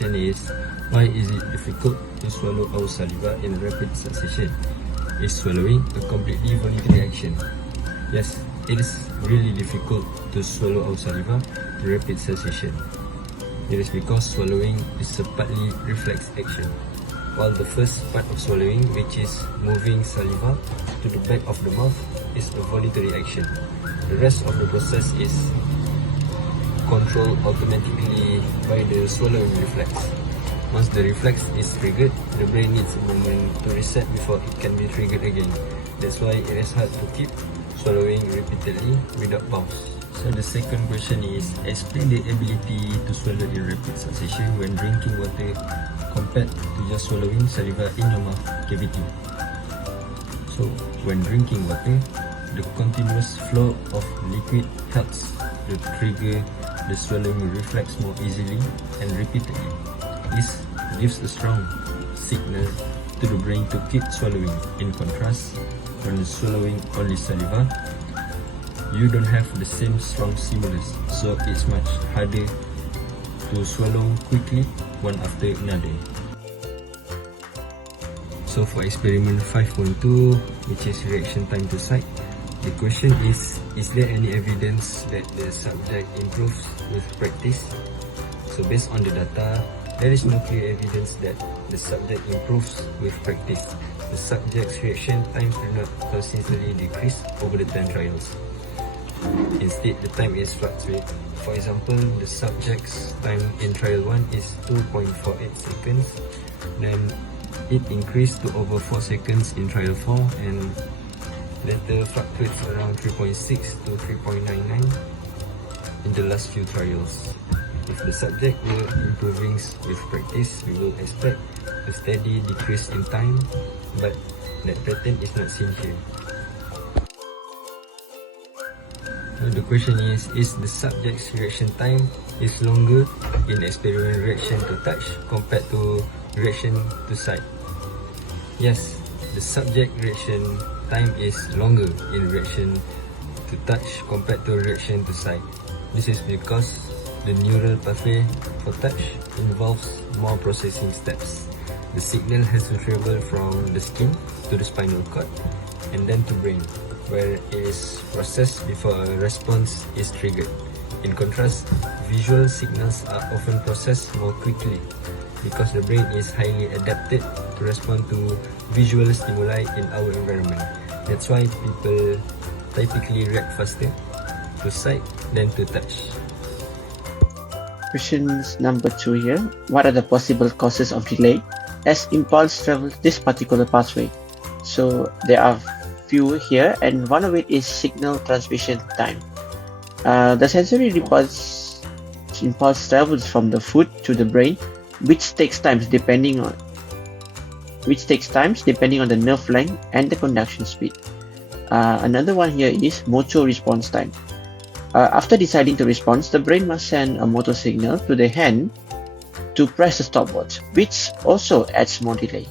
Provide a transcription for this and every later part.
question is, why is it difficult to swallow our saliva in rapid succession? Is swallowing a completely voluntary action? Yes, it is really difficult to swallow our saliva in rapid succession. It is because swallowing is a partly reflex action, while the first part of swallowing, which is moving saliva to the back of the mouth, is a voluntary action. The rest of the process is controlled automatically by the swallowing reflex. Once the reflex is triggered, the brain needs a moment to reset before it can be triggered again. That's why it is hard to keep swallowing repeatedly without pause. So the second question is, explain the ability to swallow in rapid succession when drinking water compared to just swallowing saliva in your mouth cavity. So when drinking water, the continuous flow of liquid helps to trigger the swallowing reflex more easily and repeatedly. This gives a strong signal to the brain to keep swallowing. In contrast, when swallowing only saliva, you don't have the same strong stimulus, so it's much harder to swallow quickly one after another. So for experiment 5.2, which is reaction time to sight, the question is there any evidence that the subject improves with practice? So based on the data, there is no clear evidence that the subject improves with practice. The subject's reaction times do not consistently decrease over the 10 trials. Instead, the time is fluctuate. For example, the subject's time in trial 1 is 2.48 seconds, then it increased to over 4 seconds in trial 4 and later fluctuates around 3.6 to 3.99 in the last few trials. If the subject were improving with practice, we will expect a steady decrease in time, but that pattern is not seen here. The question is the subject's reaction time is longer in experiment reaction to touch compared to reaction to sight? Yes, the subject reaction time is longer in reaction to touch compared to reaction to sight. This is because the neural pathway for touch involves more processing steps. The signal has to travel from the skin to the spinal cord and then to brain, where it is processed before a response is triggered. In contrast, visual signals are often processed more quickly because the brain is highly adapted to respond to visual stimuli in our environment. That's why people typically react faster to sight than to touch. Questions number 2 here. What are the possible causes of delay as impulse travels this particular pathway? So there are few here, and one of it is signal transmission time. The sensory impulse travels from the food to the brain, which takes times depending on the nerve length and the conduction speed. Another one here is motor response time. After deciding to respond, the brain must send a motor signal to the hand to press the stopwatch, which also adds more delay.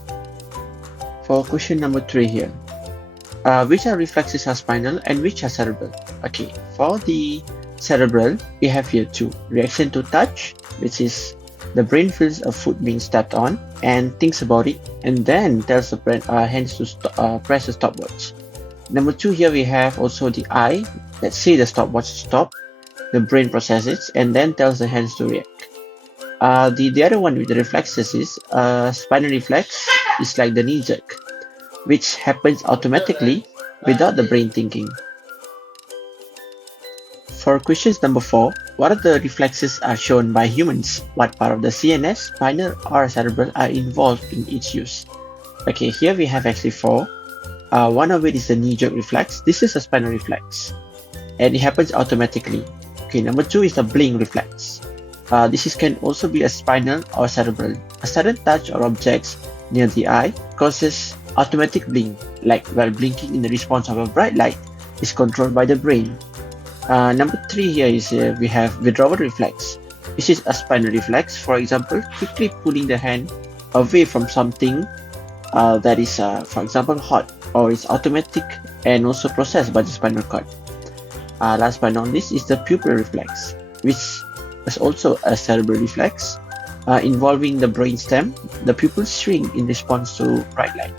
For question number 3 here, which are reflexes are spinal and which are cerebral? Okay, for the cerebral, we have here 2. Reaction to touch, which is the brain feels a foot being stepped on and thinks about it, and then tells the hands to press the stopwatch. Number 2 here we have also the eye. Let's say the stopwatch stop, the brain processes and then tells the hands to react. The other one with the reflexes is spinal reflex is like the knee jerk, which happens automatically without the brain thinking. For questions number 4, what are the reflexes are shown by humans? What part of the CNS, spinal or cerebral are involved in each use? Okay, here we have actually 4. One of it is the knee jerk reflex. This is a spinal reflex and it happens automatically. Okay, number 2 is the blink reflex. This can also be a spinal or cerebral. A sudden touch or objects near the eye causes automatic blink, like while blinking in the response of a bright light is controlled by the brain. Number 3 here is we have withdrawal reflex. This is a spinal reflex. For example, quickly pulling the hand away from something that is, for example, hot, or is automatic and also processed by the spinal cord. Last but not least is the pupil reflex, which is also a cerebral reflex. involving the brainstem, the pupils shrink in response to bright light.